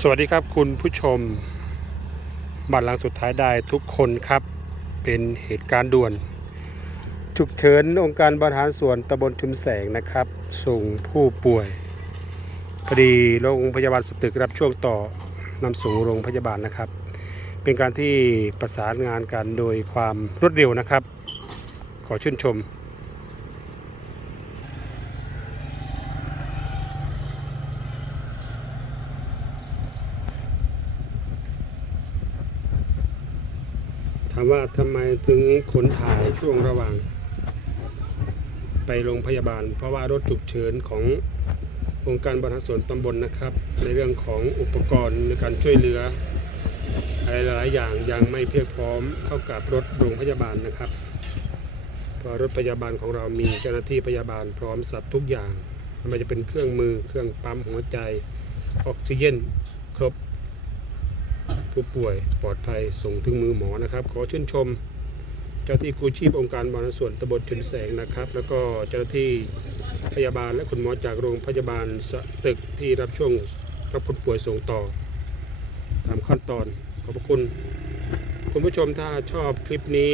สวัสดีครับคุณผู้ชม บัตรหลังสุดท้ายได้ทุกคนครับ เป็นเหตุการณ์ด่วนฉุกเฉินองค์การบริหารส่วนตำบลชุมแสงนะครับ ส่งผู้ป่วยพอดีโรงพยาบาลสตึกรับช่วงต่อนำส่งโรงพยาบาลนะครับ เป็นการที่ประสานงานกันโดยความรวดเร็วนะครับ ขอชื่นชมามว่าทำไมถึงขนถ่ายช่วงระหว่าง ไปโรงพยาบาล เพราะว่ารถฉุกเฉินขององค์การบริหารส่วนตำบลนะครับ ในเรื่องของอุปกรณ์ในการช่วยเหลืออะไรหลายอย่างยังไม่เพียงพร้อมเท่ากับรถโรงพยาบาลนะครับเพราะรถพยาบาลของเรามีเจ้าหน้าที่พยาบาลพร้อมสับทุกอย่างไม่ว่าจะเป็นเครื่องมือเครื่องปั๊มหัวใจออกซิเจน ผู้ป่วยปลอดภัยส่งถึงมือหมอนะครับ ขอชื่นชม เจ้าที่กู้ชีพองค์การบริส่วนตำบลชุนแสงนะครับ แล้วก็เจ้าที่พยาบาลและคุณหมอจากโรงพยาบาลสตึกที่รับช่วงรับผู้ป่วยส่งต่อตามขั้นตอนขอบพระคุณ คุณผู้ชมถ้าชอบคลิปนี้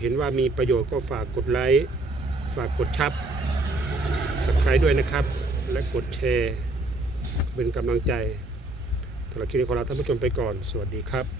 เห็นว่ามีประโยชน์ก็ฝากกดไลค์ฝากกดชับสไครด้วยนะครับ และกดแชร์ เป็นกำลังใจ หรับคลิปนี้ขอลาท่านผู้ชมไปก่อน สวัสดีครับ